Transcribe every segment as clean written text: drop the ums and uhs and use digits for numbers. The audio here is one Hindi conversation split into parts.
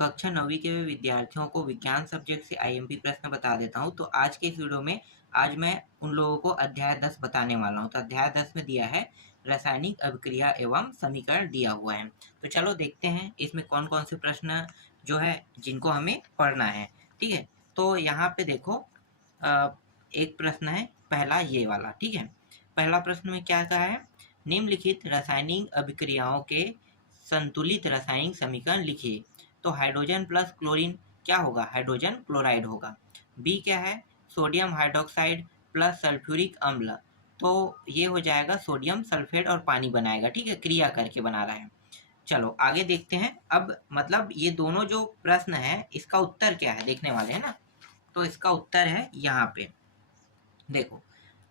कक्षा 9वीं के विद्यार्थियों को विज्ञान सब्जेक्ट से आईएमपी प्रश्न बता देता हूँ। तो आज के इस वीडियो में आज मैं उन लोगों को अध्याय 10 बताने वाला हूँ। तो अध्याय 10 में दिया है रासायनिक अभिक्रिया एवं समीकरण दिया हुआ है। तो चलो देखते हैं इसमें कौन-कौन से प्रश्न जो है जिनको हमें पढ़ना है। ठीक है? तो यहाँ पे देखो एक प्रश्न है पहला ये वाला, ठीक है? पहला प्रश्न में क्या कहा है? निम्नलिखित रासायनिक अभिक्रियाओं के संतुलित रासायनिक समीकरण लिखिए। तो हाइड्रोजन प्लस क्लोरीन क्या होगा? हाइड्रोजन क्लोराइड होगा। बी क्या है? सोडियम हाइड्रोक्साइड प्लस सल्फ्यूरिक अम्ल, तो ये हो जाएगा सोडियम सल्फेट और पानी बनाएगा। ठीक है, क्रिया करके बना रहा है। चलो आगे देखते हैं। अब मतलब ये दोनों जो प्रश्न है इसका उत्तर क्या है देखने वाले हैं ना। तो इसका उत्तर है यहाँ पे देखो,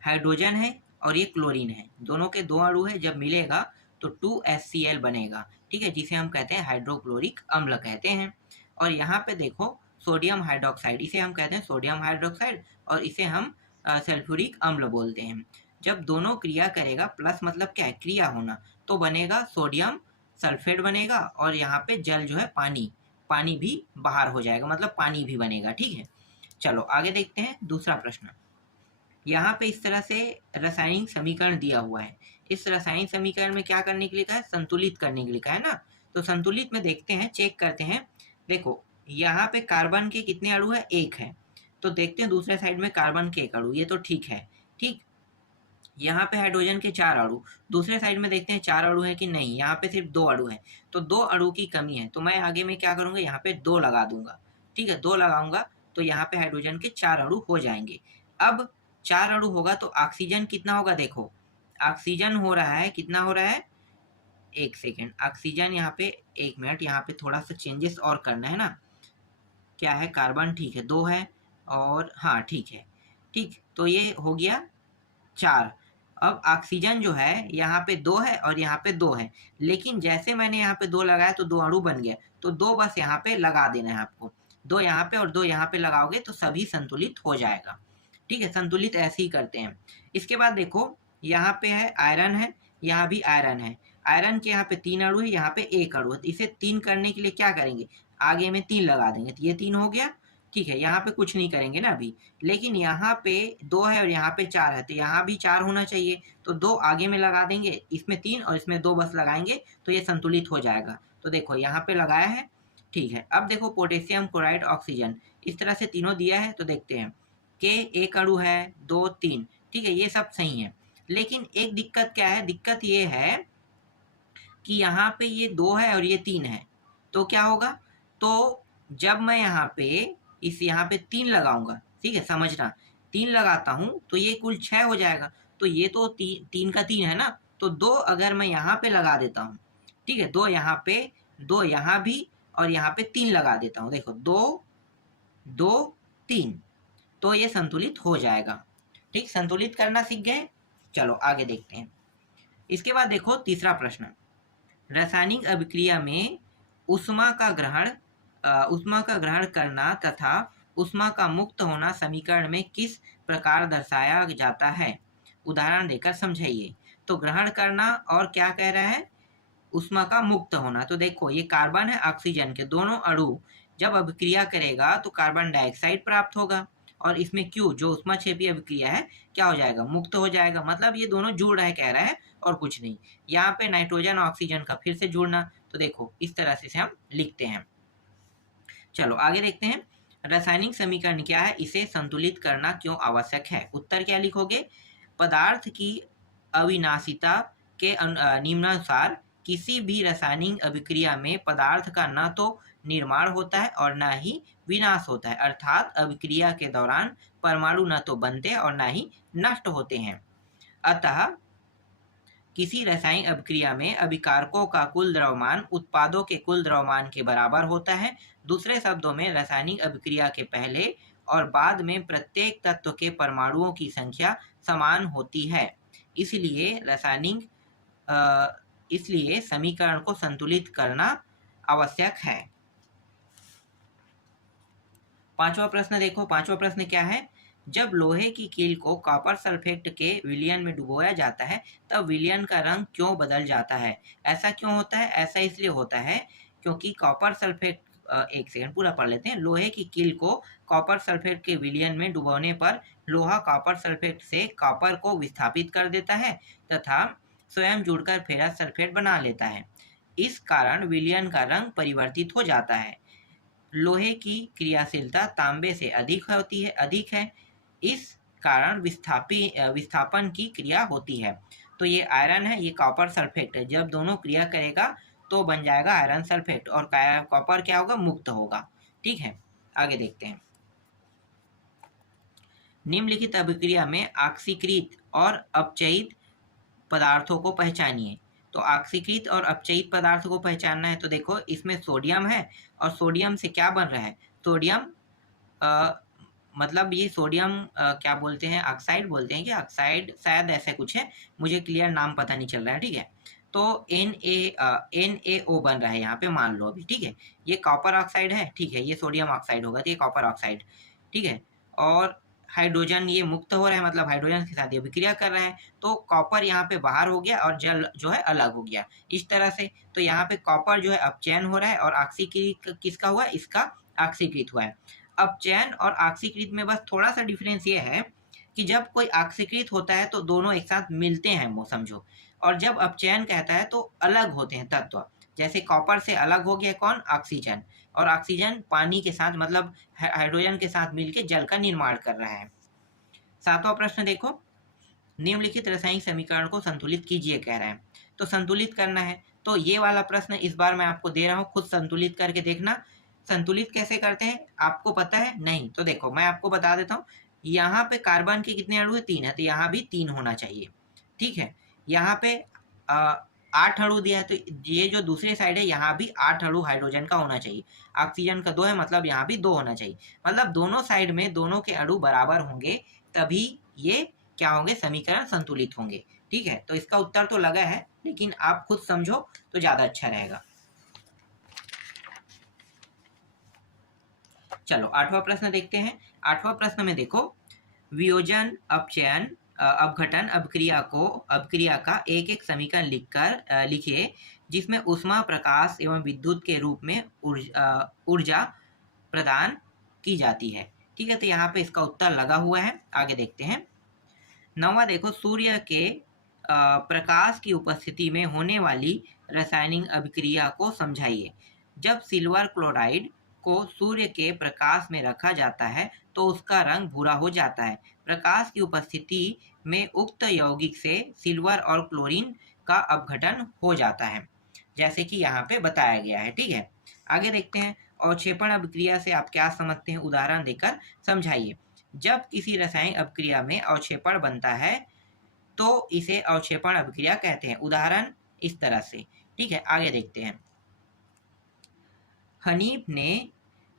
हाइड्रोजन है और ये क्लोरीन है, दोनों के दो अणु है, जब मिलेगा तो 2HCl बनेगा। ठीक है, जिसे हम कहते हैं हाइड्रोक्लोरिक अम्ल कहते हैं। और यहाँ पे देखो सोडियम हाइड्रोक्साइड, इसे हम कहते हैं सोडियम हाइड्रोक्साइड और इसे हम सल्फ्यूरिक अम्ल बोलते हैं। जब दोनों क्रिया करेगा, प्लस मतलब क्या है? क्रिया होना, तो बनेगा सोडियम सल्फेट बनेगा और यहाँ पे जल जो है पानी, पानी भी बाहर हो जाएगा, मतलब पानी भी बनेगा। ठीक है, चलो आगे देखते हैं दूसरा प्रश्न। यहाँ पे इस तरह से रासायनिक समीकरण दिया हुआ है। इस रासायनिक समीकरण में क्या करने के लिए कहा है? संतुलित करने के लिए कहा है ना। तो संतुलित में देखते हैं, चेक करते हैं। देखो यहाँ पे कार्बन के कितने अणु है? एक है। तो देखते हैं दूसरे साइड में कार्बन के एक अणु, ये तो ठीक है। ठीक, यहाँ पे हाइड्रोजन के 4 अणु, दूसरे साइड में देखते हैं 4 अणु है कि नहीं। यहाँ पे सिर्फ 2 अणु है, तो 2 अणु की कमी है। तो मैं आगे में क्या करूँगा? यहाँ पे 2 लगा दूंगा। ठीक है, 2 लगाऊंगा तो यहाँ पे हाइड्रोजन के 4 अणु हो जाएंगे। अब 4 अणु होगा तो ऑक्सीजन कितना होगा? देखो ऑक्सीजन हो रहा है, कितना हो रहा है? एक सेकेंड, ऑक्सीजन यहाँ पे, एक मिनट, यहाँ पे थोड़ा सा चेंजेस और करना है ना। क्या है? कार्बन ठीक है 2 है और हाँ ठीक है। ठीक, तो ये हो गया 4। अब ऑक्सीजन जो है यहाँ पे 2 है और यहाँ पे 2 है, लेकिन जैसे मैंने यहाँ पे 2 लगाया तो 2 अणु बन गया। तो 2 बस यहाँ पे लगा देना है आपको, 2 यहाँ पे और 2 यहाँ पे लगाओगे तो सभी संतुलित हो जाएगा। ठीक है, संतुलित ऐसे ही करते हैं। इसके बाद देखो यहाँ पे है आयरन है, यहाँ भी आयरन है। आयरन के यहाँ पे 3 अणु है, यहाँ पे 1 अणु है। इसे 3 करने के लिए क्या करेंगे? आगे में 3 लगा देंगे, तो ये 3 हो गया। ठीक है, यहाँ पे कुछ नहीं करेंगे ना अभी, लेकिन यहाँ पे 2 है और यहाँ पे 4 है, तो यहाँ भी 4 होना चाहिए। तो 2 आगे में लगा देंगे, इसमें 3 और इसमें 2 बस लगाएंगे तो ये संतुलित हो जाएगा। तो देखो यहाँ पे लगाया है। ठीक है, अब देखो पोटेशियम क्लोराइड ऑक्सीजन, इस तरह से तीनों दिया है। तो देखते हैं के एक अणु है, 2 3। ठीक है, ये सब सही है, लेकिन एक दिक्कत क्या है? दिक्कत ये है कि यहाँ पे ये 2 है और ये 3 है, तो क्या होगा? तो जब मैं यहाँ पे यहाँ पे 3 लगाऊंगा, ठीक है, समझना, 3 लगाता हूँ तो ये कुल 6 हो जाएगा। तो ये तो 3 का 3 है ना, तो 2 अगर मैं यहाँ पे लगा देता हूँ, ठीक है, 2 यहाँ पे, 2 यहाँ भी और यहाँ पे 3 लगा देता हूँ। देखो 2 2 3, तो ये संतुलित हो जाएगा। ठीक, संतुलित करना सीख गए। चलो आगे देखते हैं। इसके बाद देखो तीसरा प्रश्न, रासायनिक अभिक्रिया में ऊष्मा का ग्रहण करना तथा ऊष्मा का मुक्त होना समीकरण में किस प्रकार दर्शाया जाता है? उदाहरण देकर समझाइए। तो ग्रहण करना और क्या कह रहा है? ऊष्मा का मुक्त होना। तो देखो ये कार्बन है ऑक्सीजन के दोनों अणु जब अभिक्रिया करेगा तो कार्बन डाइऑक्साइड प्राप्त होगा और इसमें Q जो ऊष्माक्षेपीय अभिक्रिया है क्या हो जाएगा? मुक्त हो जाएगा। मतलब ये दोनों जुड़ रहे कह रहा है और कुछ नहीं। यहाँ पे नाइट्रोजन ऑक्सीजन का फिर से जुड़ना, तो देखो इस तरह से हम लिखते हैं। चलो आगे देखते हैं। रासायनिक समीकरण क्या है? इसे संतुलित करना क्यों आवश्यक है? उत्तर क्या लिखोगे? पदार्थ की अविनाशिता के निम्नानुसार किसी भी रासायनिक अभिक्रिया में पदार्थ का न तो निर्माण होता है और न ही विनाश होता है, अर्थात अभिक्रिया के दौरान परमाणु न तो बनते और न ही नष्ट होते हैं। अतः किसी रासायनिक अभिक्रिया में अभिकारकों का कुल द्रव्यमान उत्पादों के कुल द्रव्यमान के बराबर होता है। दूसरे शब्दों में रासायनिक अभिक्रिया के पहले और बाद में प्रत्येक तत्व के परमाणुओं की संख्या समान होती है। इसलिए समीकरण को संतुलित करना आवश्यक है। पांचवा प्रश्न देखो, पांचवा प्रश्न क्या है? जब लोहे की कील को कॉपर सल्फेट के विलयन में डुबोया जाता है तब विलयन का रंग क्यों बदल जाता है? ऐसा क्यों होता है? ऐसा इसलिए होता है क्योंकि कॉपर सल्फेट एक सेकंड पूरा पढ़ लेते हैं। लोहे की कील को कॉपर सल्फेट के विलयन में डुबोने पर लोहा कॉपर सल्फेट से कॉपर को विस्थापित कर देता है तथा स्वयं जुड़कर फेरस सल्फेट बना लेता है। इस कारण विलयन का रंग परिवर्तित हो जाता है। लोहे की क्रियाशीलता तांबे से अधिक है। इस कारण विस्थापन की क्रिया होती है। तो ये आयरन है, ये कॉपर सल्फेट है। जब दोनों क्रिया करेगा तो बन जाएगा आयरन सल्फेट और कॉपर क्या होगा, मुक्त होगा। ठीक है, आगे देखते हैं। निम्नलिखित अभिक्रिया में ऑक्सीकृत और अपचयित पदार्थों को पहचानिए। तो ऑक्सीकृत और अपचयित पदार्थ को पहचानना है तो देखो इसमें सोडियम है और सोडियम से क्या बन रहा है, सोडियम मतलब ये सोडियम क्या बोलते हैं, ऑक्साइड बोलते हैं कि ऑक्साइड, शायद ऐसे कुछ है, मुझे क्लियर नाम पता नहीं चल रहा है। ठीक है, तो NaO बन रहा है यहाँ पे, मान लो अभी। ठीक है, ये कॉपर ऑक्साइड है। ठीक है, ये सोडियम ऑक्साइड होगा तो ये कॉपर ऑक्साइड। ठीक है, और हाइड्रोजन ये मुक्त हो रहा है, मतलब हाइड्रोजन के साथ ये विक्रिया कर रहा है, तो कॉपर यहाँ पे बाहर हो गया और जल जो है अलग हो गया इस तरह से। तो यहाँ पे कॉपर जो है अपचयन हो रहा है और ऑक्सीकृत किसका हुआ है, इसका ऑक्सीकृत हुआ है। अपचयन और ऑक्सीकृत में बस थोड़ा सा डिफरेंस ये है कि जब कोई ऑक्सीकृत होता है तो दोनों एक साथ मिलते हैं, वो समझो, और जब अपचयन कहता है तो अलग होते हैं तत्व। जैसे कॉपर से अलग हो गया कौन, ऑक्सीजन, और ऑक्सीजन पानी के साथ मतलब हाइड्रोजन के साथ मिलकर जल का निर्माण कर रहा है। 7वां प्रश्न देखो, निम्नलिखित रासायनिक समीकरण को संतुलित कीजिए कह रहा है। तो संतुलित करना है तो ये वाला प्रश्न इस बार मैं आपको दे रहा हूँ, खुद संतुलित करके देखना। संतुलित कैसे करते हैं आपको पता है नहीं? तो देखो मैं आपको बता देता हूँ। यहाँ पे कार्बन के कितने अणु है, 3 है, तो यहाँ भी 3 होना चाहिए। ठीक है, यहाँ पे 8 अणु दिया है तो ये जो दूसरी साइड है यहाँ भी 8 अणु हाइड्रोजन का होना चाहिए। ऑक्सीजन का 2 है, मतलब यहाँ भी 2 होना चाहिए। मतलब दोनों साइड में दोनों के अणु बराबर होंगे, तभी ये क्या होंगे, समीकरण संतुलित होंगे। ठीक है, तो इसका उत्तर तो लगा है, लेकिन आप खुद समझो तो ज्यादा अच्छा रहेगा। चलो 8वां प्रश्न देखते हैं। 8वां प्रश्न में देखो, वियोजन, अपचयन, अपघटन अभिक्रिया का एक एक समीकरण लिखिए जिसमें ऊष्मा, प्रकाश एवं विद्युत के रूप में ऊर्जा प्रदान की जाती है। ठीक है, तो यहाँ पे इसका उत्तर लगा हुआ है। आगे देखते हैं। 9वां देखो, सूर्य के प्रकाश की उपस्थिति में होने वाली रासायनिक अभिक्रिया को समझाइए। जब सिल्वर क्लोराइड को सूर्य के प्रकाश में रखा जाता है तो उसका रंग भूरा हो जाता है। प्रकाश की उपस्थिति में उक्त यौगिक से सिल्वर और क्लोरीन का अपघटन हो जाता है, जैसे कि यहाँ पे बताया गया है। ठीक है, आगे देखते हैं। अवक्षेपण अभिक्रिया से आप क्या समझते हैं, उदाहरण देकर समझाइए। जब किसी रासायनिक अभिक्रिया में अवक्षेपण बनता है तो इसे अवक्षेपण अभिक्रिया कहते हैं। उदाहरण इस तरह से। ठीक है, आगे देखते हैं। हनीफ ने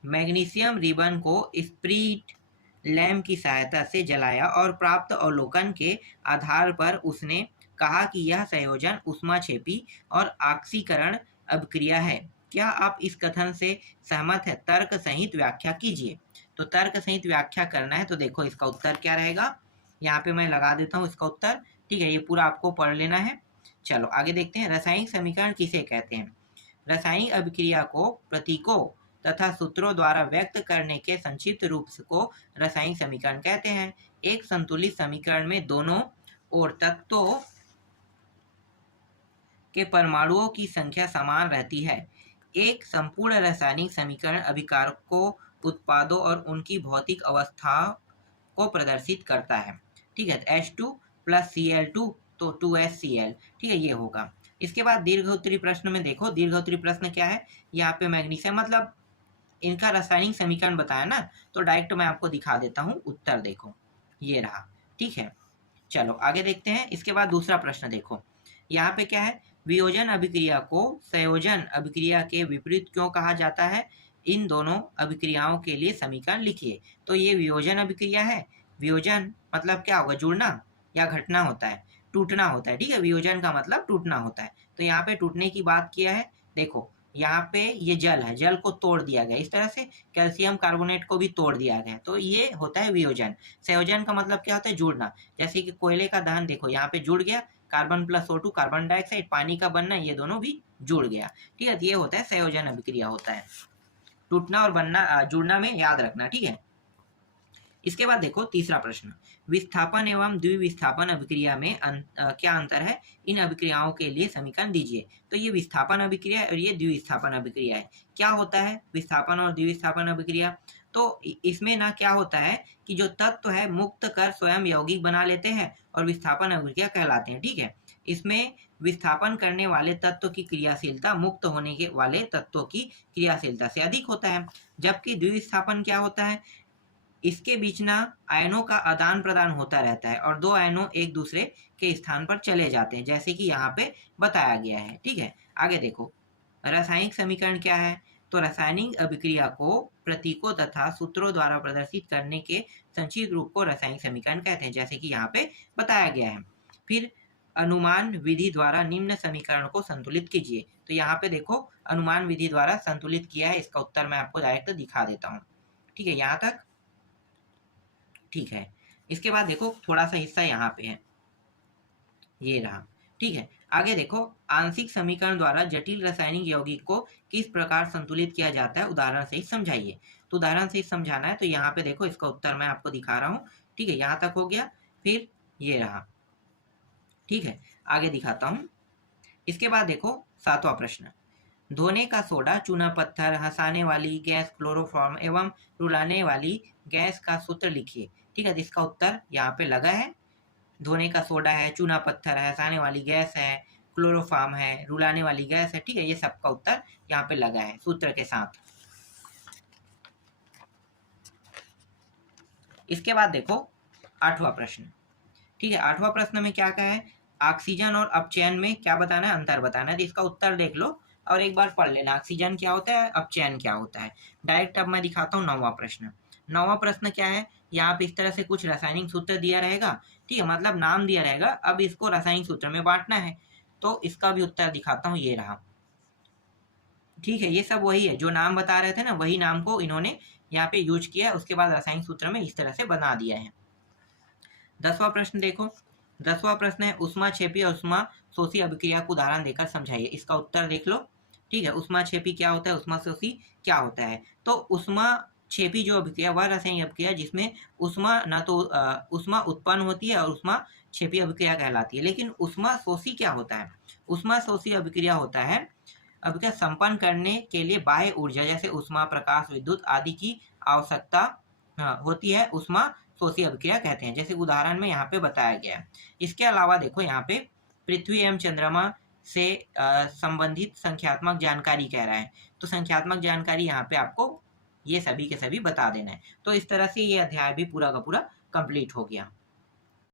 मैग्नीशियम रिबन को स्प्रिट लैम्प की सहायता से जलाया और प्राप्त अवलोकन के आधार पर उसने कहा कि यह संयोजन ऊष्माक्षेपी और ऑक्सीकरण अभिक्रिया है। क्या आप इस कथन से सहमत है? तर्क सहित व्याख्या कीजिए। तो तर्क सहित व्याख्या करना है तो देखो इसका उत्तर क्या रहेगा, यहाँ पे मैं लगा देता हूँ इसका उत्तर। ठीक है, ये पूरा आपको पढ़ लेना है। चलो आगे देखते हैं। रासायनिक समीकरण किसे कहते हैं? रासायनिक अभिक्रिया को प्रतीकों तथा सूत्रों द्वारा व्यक्त करने के संक्षिप्त रूप को रासायनिक समीकरण कहते हैं। एक संतुलित समीकरण में दोनों ओर तत्वों के परमाणुओं की संख्या समान रहती है। एक संपूर्ण रासायनिक समीकरण अभिकारकों, उत्पादों और उनकी भौतिक अवस्थाओं को प्रदर्शित करता है। ठीक है, H2 + Cl2 तो 2HCl। ठीक है, ये होगा। इसके बाद दीर्घोत्तरी प्रश्न में देखो, दीर्घोत्तरी प्रश्न क्या है, यहाँ पे मैग्नीशियम मतलब इनका रासायनिक समीकरण बताया ना, तो डायरेक्ट मैं आपको दिखा देता हूँ। उत्तर देखो ये रहा। ठीक है, चलो आगे देखते हैं। इसके बाद दूसरा प्रश्न देखो, यहाँ पे क्या है, वियोजन अभिक्रिया को संयोजन अभिक्रिया के विपरीत क्यों कहा जाता है? इन दोनों अभिक्रियाओं के लिए समीकरण लिखिए। तो ये वियोजन अभिक्रिया है। वियोजन मतलब क्या होगा, जुड़ना या घटना होता है, टूटना होता है। ठीक है, वियोजन का मतलब टूटना होता है। तो यहाँ पे टूटने की बात किया है। देखो यहाँ पे ये जल है, जल को तोड़ दिया गया इस तरह से, कैल्शियम कार्बोनेट को भी तोड़ दिया गया, तो ये होता है वियोजन। संयोजन का मतलब क्या होता है, जुड़ना। जैसे कि कोयले का दहन, देखो यहाँ पे जुड़ गया, कार्बन + O2 कार्बन डाइऑक्साइड, पानी का बनना, ये दोनों भी जुड़ गया। ठीक है, ये होता है संयोजन अभिक्रिया होता है। टूटना और बनना जुड़ना में याद रखना, ठीक है। इसके बाद देखो तीसरा प्रश्न, विस्थापन एवं द्विविस्थापन अभिक्रिया में क्या अंतर है, इन अभिक्रियाओं के लिए समीकरण दीजिए। तो ये विस्थापन अभिक्रिया और ये द्विविस्थापन अभिक्रिया है। क्या होता है विस्थापन और द्विविस्थापन अभिक्रिया? तो इसमें ना क्या होता है कि जो तत्व है मुक्त कर स्वयं यौगिक बना लेते हैं और विस्थापन अभिक्रिया कहलाते हैं, ठीक है। इसमें विस्थापन करने वाले तत्व की क्रियाशीलता मुक्त होने के वाले तत्वों की क्रियाशीलता से अधिक होता है। जबकि द्विविस्थापन क्या होता है, इसके बीच ना आयनों का आदान प्रदान होता रहता है और दो आयनों एक दूसरे के स्थान पर चले जाते हैं, जैसे कि यहाँ पे बताया गया है, ठीक है। आगे देखो रासायनिक समीकरण क्या है। तो रासायनिक अभिक्रिया को प्रतीकों तथा सूत्रों द्वारा प्रदर्शित करने के संक्षिप्त रूप को रासायनिक समीकरण कहते हैं, जैसे कि यहाँ पे बताया गया है। फिर अनुमान विधि द्वारा निम्न समीकरण को संतुलित कीजिए। तो यहाँ पे देखो अनुमान विधि द्वारा संतुलित किया है, इसका उत्तर मैं आपको डायरेक्ट दिखा देता हूँ, ठीक है, यहाँ तक ठीक है। इसके बाद देखो थोड़ा सा हिस्सा यहाँ पे है, ये रहा, ठीक है। आगे देखो आंशिक समीकरण द्वारा जटिल रासायनिक यौगिक को किस प्रकार संतुलित किया जाता है, उदाहरण से ही समझाइए। तो उदाहरण से ही समझाना है, तो यहाँ पे देखो इसका उत्तर मैं आपको दिखा रहा हूँ, ठीक है, यहाँ तक हो गया। फिर ये रहा, ठीक है, आगे दिखाता हूँ। इसके बाद देखो 7वां प्रश्न, धोने का सोडा, चूना पत्थर, हंसाने वाली गैस क्लोरोफॉर्म एवं रुलाने वाली गैस का सूत्र लिखिए, ठीक है। इसका उत्तर यहाँ पे लगा है, धोने का सोडा है, चूना पत्थर है, हंसाने वाली गैस है, क्लोरोफॉर्म है, रुलाने वाली गैस है, ठीक है, ये सबका उत्तर यहाँ पे लगा है सूत्र के साथ। इसके बाद देखो 8वां प्रश्न, ठीक है। 8वां प्रश्न में क्या कहा है, ऑक्सीजन और अपचयन में क्या बताना है, अंतर बताना है। तो इसका उत्तर देख लो और एक बार पढ़ लेना, ऑक्सीजन क्या होता है, अपचयन क्या होता है। डायरेक्ट अब मैं दिखाता हूँ 9वां प्रश्न। 9वां प्रश्न क्या है, यहाँ पे इस तरह से कुछ रासायनिक सूत्र दिया रहेगा, ठीक है, मतलब नाम दिया रहेगा, अब इसको रासायनिक सूत्र में बांटना है। तो इसका भी उत्तर दिखाता हूँ, ये रहा, ठीक है। ये सब वही है जो नाम बता रहे थे ना, वही नाम को इन्होंने यहाँ पे यूज किया है, उसके बाद रासायनिक सूत्र में इस तरह से बना दिया है। 10वां प्रश्न देखो, 10वां प्रश्न है ऊष्माक्षेपी और ऊष्मा शोषी अभिक्रिया को उदाहरण देकर समझाइए। इसका उत्तर देख लो, ठीक है। ऊष्माक्षेपी क्या होता है, ऊष्मा शोषी क्या होता है। तो ऊष्माक्षेपी जो अभिक्रिया वह रासायनिक अभिक्रिया जिसमें ऊष्मा न तो ऊष्मा उत्पन्न होती है और ऊष्माक्षेपी अभिक्रिया कहलाती है। लेकिन ऊष्मा शोषी क्या होता है, ऊष्मा शोषी अभिक्रिया होता है अभिक्रिया संपन्न करने के लिए बाह्य ऊर्जा जैसे ऊष्मा, प्रकाश, विद्युत आदि की आवश्यकता होती है, ऊष्मा शोषी अभिक्रिया कहते हैं, जैसे उदाहरण में यहाँ पे बताया गया है। इसके अलावा देखो यहाँ पे पृथ्वी एवं चंद्रमा से संबंधित संख्यात्मक जानकारी कह रहा है, तो संख्यात्मक जानकारी यहाँ पे आपको ये सभी के सभी बता देना है। तो इस तरह से ये अध्याय भी पूरा का पूरा कंप्लीट हो गया।